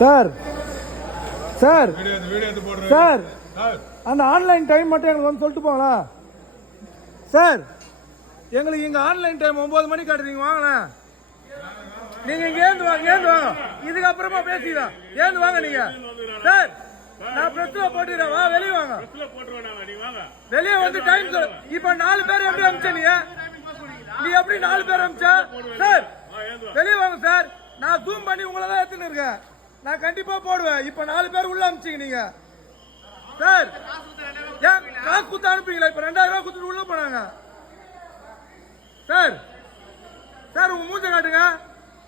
Sir sir sir அந்த online time மட்டும் எங்களுக்கு வந்து சொல்லிட்டு போங்களா சார். எங்களுக்கு இங்கே ஆன்லைன் டைம் 9 மணி காட்டுறீங்க. வாங்களேன், நீங்கள் இங்கே ஏந்து வாங்க இதுக்கப்புறமா பேசிக்கலாம். ஏந்து வாங்க நீங்கள் சார். நான் பிரச்சனை போட்டுக்கிறேன். வா வெளியே வாங்க. வெளியே வந்து டைம் இப்போ 4 பேர் எப்படி அமிச்ச நீ எப்படி 4 பேர் அமிச்சா சார்? வெளியே வாங்க சார். நான் ஜூம் பண்ணி உங்களை தான் எடுத்துன்னு இருக்கேன். நான் கண்டிப்பா போடுவேன். இப்ப 4 பேர் உள்ள அமிச்சிங்க நீங்க சார். ஏன் காசு குத்து அனுப்புறீங்களா? இப்ப 2000 ரூபாய் குத்துட்டு உள்ள போனாங்க சார். சார் உங்க மூஞ்ச காட்டுங்க.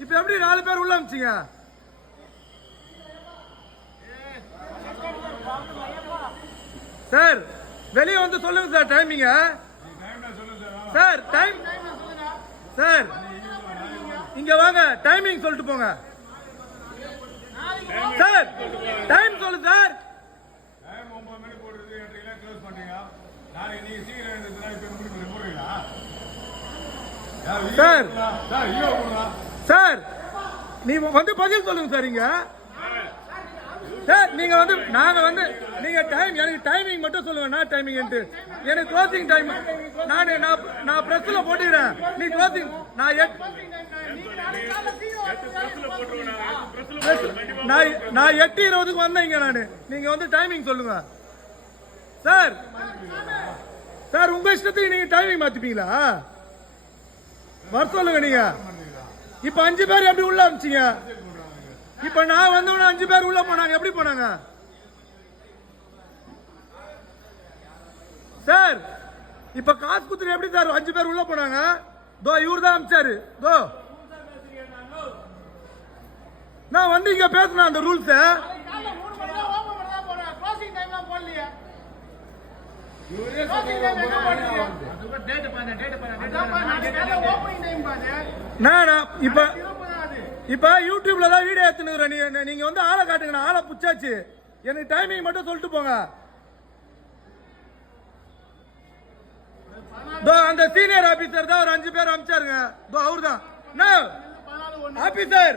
இப்ப எப்படி 4 பேர் உள்ள அமிச்சிங்க சார்? வெளியே வந்து சொல்லுங்க சார் டைமிங்க சார். டைம் சார் இங்க வாங்க, டைமிங் சொல்லிட்டு போங்க சார். டைம் சொல்லு சார். சார் சார் நீ வந்து பதில் சொல்லுங்க சார். இங்க சார் நீங்க வந்து நாங்க வந்து நீங்க டைம் எனக்கு டைமிங் மட்டும் சொல்லுங்க. நான் டைமிங் எனக்கு க்ளோசிங் டைம் நான் பிரஸ்ல போட்டுக்கிறேன். நீ க்ளோசிங் நான் 8:20 வந்தேங்க நானு. நீங்க வந்து டைமிங் சொல்லுங்க சார். சார் உங்க இஷ்டத்துக்கு நீங்க டைமிங் மாத்திப்பீங்களா? வர சொல்லுங்க நீங்க. இப்ப 5 பேர் எப்படி உள்ள அனுப்பிச்சீங்க? இப்ப நான் வந்தவன 5 பேர் உள்ள போனாங்க. எப்படி போனாங்க சார்? இப்ப காசு குத்துட்டு எப்படி சார் 5 பேர் உள்ள போனாங்க? தோ இவர் தான் அனுப்பிச்சாரு. தோ நான் வந்து இங்க பேசுறேன் அந்த ரூல்ஸ். இப்ப யூடியூப்ல தான் வீடியோ எடுத்துனுக்குறேன். நீங்க வந்து ஆளை காட்டுங்க. நான் ஆளை புச்சாச்சு. எனக்கு டைமிங் மட்டும் சொல்லிட்டு போங்க. அந்த சீனியர் ஆபீசர் தான் ஒரு 5 பேர் அனுப்பிச்சாருங்க. அவரு தான் ஆபீசர்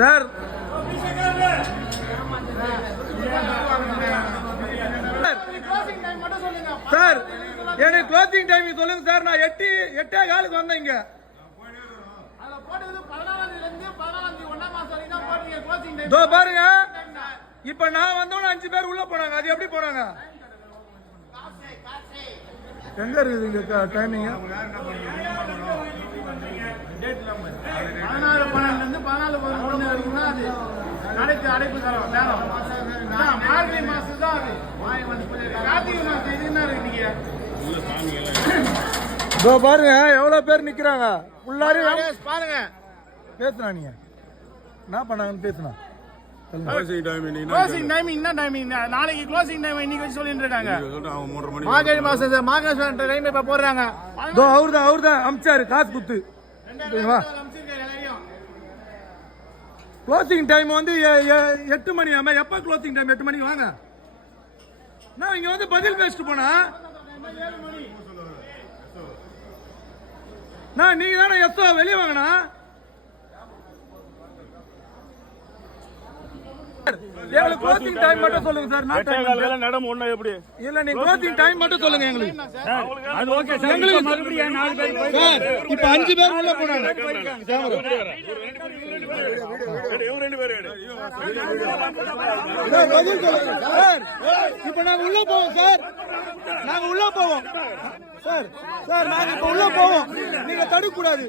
சார். சார் எனக்கு க்ளோசிங் டைம் சொல்லுங்க சார். நான் 8:15 வந்தேன் இங்க. பாருங்க இப்ப நான் வந்தோன்னு 5 பேர் உள்ள போனாங்க. அது எப்படி போனாங்க? எங்க இருக்குது இங்க டைமிங்? 14 வரைக்கும் தான் அது அடைப்பு தரோம். மார்கழி மாசம் தான் அது. கார்த்திகை மாசம் இது என்ன இருக்கீங்க? பாருங்க எவ்வளவு பேர் நிக்கிறாங்க. உள்ளாரி பாருங்க. பேசுனா நீங்க என்ன பண்ணாங்கன்னு பேசுனா. க்ளோசிங் டைமிங் என்ன டைமிங்? நாளைக்கு க்ளோசிங் டைம் இன்னைக்கு வச்சு சொல்லிட்டு இருக்காங்க. மார்கழி மாசம் சார். மார்கழி மாசம் டைம் இப்ப போடுறாங்க. அவர்தான் அமிச்சாரு காசு குத்து. க்ளோசிங் டைம் வந்து 8 மணி. ஆமா எப்ப க்ளோசிங் டைம்? 8 மணிக்கு வாங்க. நான் இங்க வந்து பதில் பேசிட்டு போனா நான் நீங்க தானே எஸ்ஓ வெளியே வாங்கண்ணா. எங்களுக்கு க்ளோசிங் டைம் மட்டும் சொல்லுங்க சார். நான் டைம் நடம் ஒண்ணு எப்படி இல்ல நீங்க க்ளோசிங் டைம் மட்டும் சொல்லுங்க எங்களுக்கு. அது ஓகே சார். எங்களுக்கு மறுபடியும் 4 பேர் சார். இப்ப 5 பேர் உள்ள போறாங்க. இவங்க 2 பேர் சார். இப்ப நாங்க உள்ள போவோம் சார். நாங்க உள்ள போவோம் சார். சார் நாங்க இப்ப உள்ள போவோம். நீங்க தடுக்க கூடாது.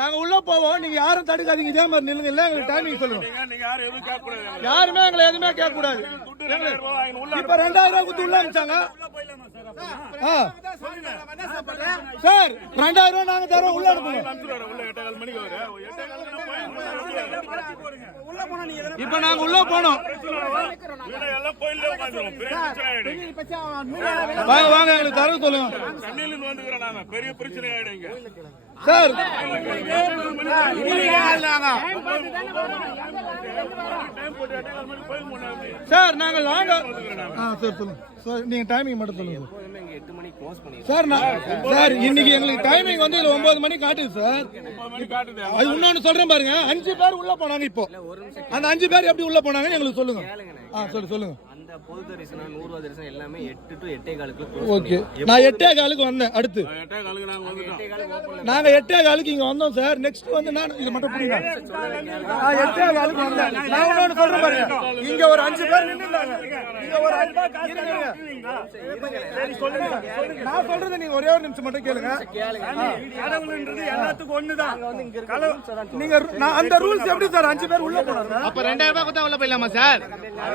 நாங்க உள்ள போவோம். நீங்க யாரும் தடுக்காதீங்க. இதே மாதிரி நில்லுங்க. இல்ல எங்களுக்கு டைமிங் சொல்லுங்க. யாருமே எங்களை எதுவுமே கேட்க கூடாது. இப்ப 2000 ரூபாய் குத்து உள்ள அனுப்பிச்சாங்க சார். 2000 ரூபாய் நாங்க தரோம். உள்ள அனுப்புங்க. இப்ப நாங்க உள்ள போனோம். வாங்க எங்களுக்கு தர சொல்லுங்க பெரிய பிரச்சனை சார். சார் நாங்க லாங்க சார் சொல்லுங்க. நீங்க டைமிங் மட்டும் சொல்லுங்க. 8 மணிக்கு க்ளோஸ் பண்ணிடுவோம் சார். சார் இன்னைக்கு எங்களுக்கு டைமிங் வந்து இதுல 9 மணி காட்டுது சார். அது இன்னொன்னு சொல்றேன் பாருங்க, 5 பேர் உள்ள போனாங்க. இப்போ அந்த 5 பேர் எப்படி உள்ள போனாங்கன்னு எங்களுக்கு சொல்லுங்க. சொல்லுங்க. அந்த பொது தரிசனம் 100 தரிசனம் எல்லாமே 8 to 8:15 ஓகே. நான் 8:15 வந்தேன். அடுத்து நாங்க 8:15 இங்க வந்தோம் சார். நெக்ஸ்ட் வந்து நான் இது மட்டும் புரியுங்க. 8:15 வந்தேன். நான் இன்னொன்னு சொல்றேன் பாருங்க, இங்க ஒரு 5 பேர் நின்னுட்டாங்க. இங்க ஒரு 5 பேர் நான் சொல்றது நீங்க ஒரே ஒரு நிமிஷம் மட்டும் கேளுங்க. கடவுள்ன்றது எல்லாத்துக்கும் ஒண்ணுதான். நீங்க அந்த ரூல்ஸ் எப்படி சார் 5 பேர் உள்ள போனாங்க? அப்ப 2000 ரூபாய் கொடுத்தா உள்ள போயிடலாமா சார்?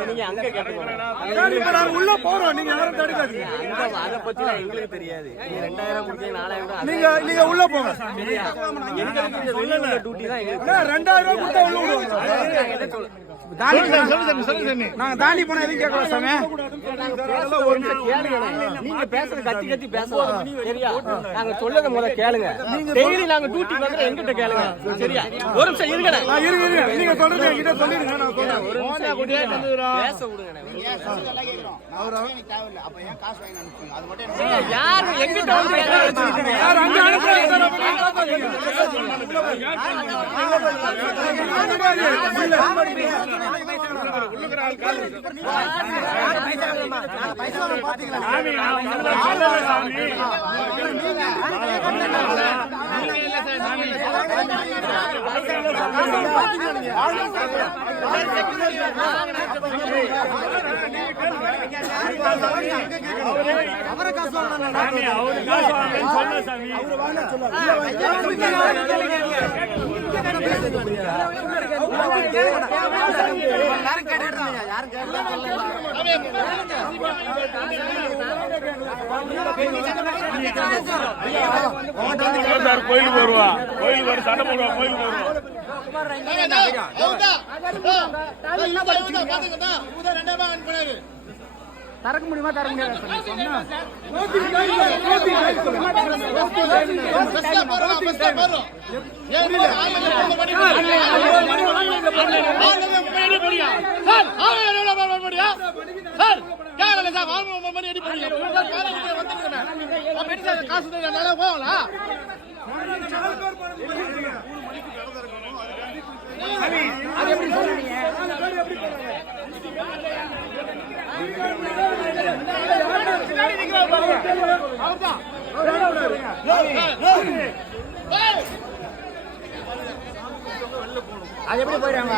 நீங்க அங்க கேட்டுக்கோங்க. இப்ப நாங்க உள்ள போறோம், நீங்க யாரும் தடுக்காதீங்க. அத பத்தி எங்களுக்கு தெரியாது. நீங்க 2000 கொடுத்தீங்க 4000 நீங்க உள்ள போங்க. வெளியில டியூட்டி தான் எங்களுக்கு. 2000 ரூபாய் கொடுத்தா உள்ள விடுவாங்க. நாங்க தாண்டி போனா எதுவும் கேட்கலாம் சாமி. நீங்க பேசுறது கத்தி கத்தி பேசலாம் சரியா? நாங்க சொல்லத முதல்ல கேளுங்க. டெய்லி நாங்க டியூட்டிக்கு வந்து எங்கிட்ட கேளுங்க சரியா? ஒரு நிமிஷம் இருங்கடா. நீங்க சொல்றது என்கிட்ட சொல்லிடுங்க. நான் சொல்றேன். ஒரு நிமிஷம் பேச விடுங்க. அப்ப ஏன் காசு வாங்கி அனுப்புங்க? அது மட்டும் யார் எங்கிட்ட வந்து யார் அங்க அனுப்புறாங்க? அவரை காசு சொல்ல சாமி. கோயிலுக்கு வருவா, கோயிலுக்கு வர சண்டை போடுவா, கோயிலுக்கு வருவா. தரக்க முடியுமா தர முடியாது காசு போகலாம். அது எப்படி சொல்றீங்க? அது எப்படி போயிடாங்க?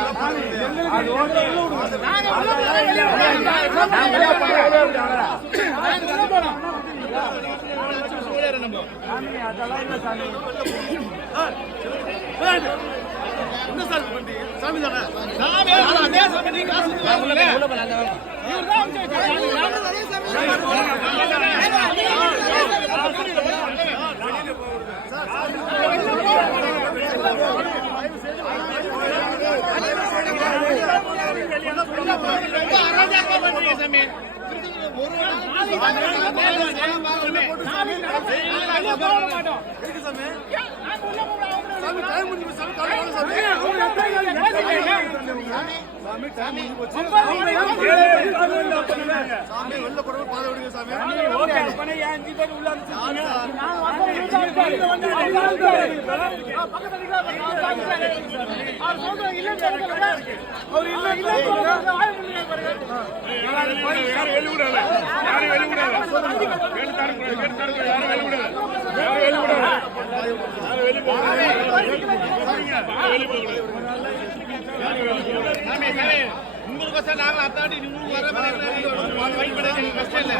உங்களுக்கோசம் நாங்கள் அத்தாண்டி உங்களுக்கு வர கஷ்டம் இல்லை.